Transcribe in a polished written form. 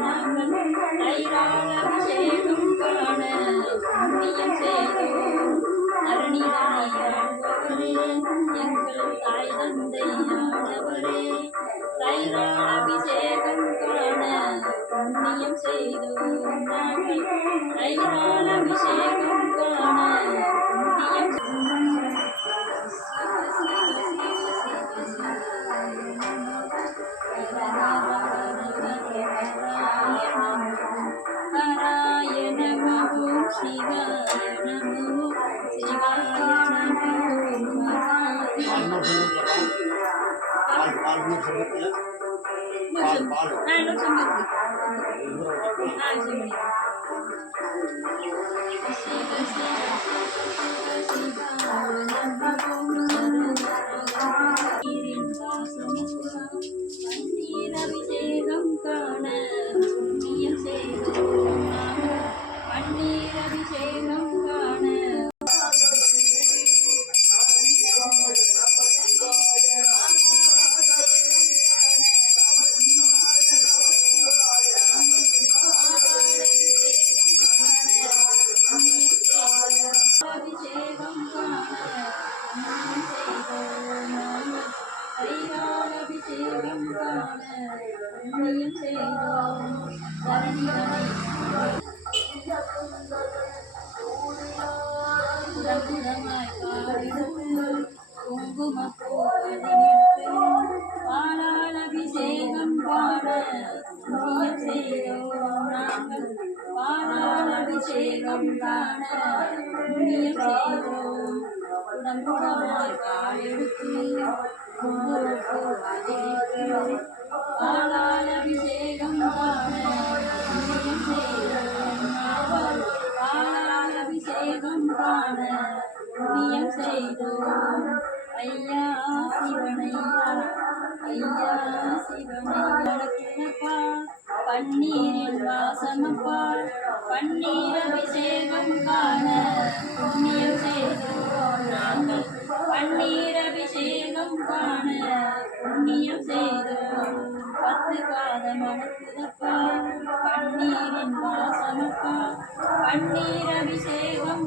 நாங்கள் தைராள அபிஷேகம் காண புண்ணியம் செய்தோம். தரணிதனை ஆழ்பவரே, எங்கள் தாய் தந்தையானவரே, தைராள அபிஷேகம் காண புண்ணியம் செய்தோம். நாங்கள் தைராள அபிஷேகம் காண புண்ணியம் ஹராய நமோ சிவாய நமோ சிவாய நமோ பன்னீரபிஷேகம் காண புண்ணியம் செய்தோம். பன்னீரபிஷேகம் காண அபிஷேகம் அபிஷேகம் காண புண்ணியம் செய்தோம். தரணிதனை புறப்புறமாய் பாடிடுத்து குங்குமப்பூ பதினிட்டு பாலால் அபிஷேகம் காண புண்ணியம் செய்தோம். நாங்கள் பாலால் அபிஷேகம் காண புண்ணியம் செய்தோம். உடம்புடமாய் பாலெடுத்து குங்குமப்பூ பதினிட்டு பாலால் அபிஷேகம் காண புண்ணியம் செய்தோம். நாங்கள் பாலால் அபிஷேகம் காண புண்ணியம் செய்தோம். ஐயா சிவனையா, ஐயா சிவனையா, பன்னீரில் வாசமப்பா, பன்னீர் அபிஷேகம் காண புண்ணியம் செய்தோம். நாங்கள் பன்னீர் அபிஷேகம் காண புண்ணியம் செய்தோம். 10 காதம் மணக்குதப்பா, பன்னீரின் வாசமப்பா, பன்னீர் அபிஷேகம்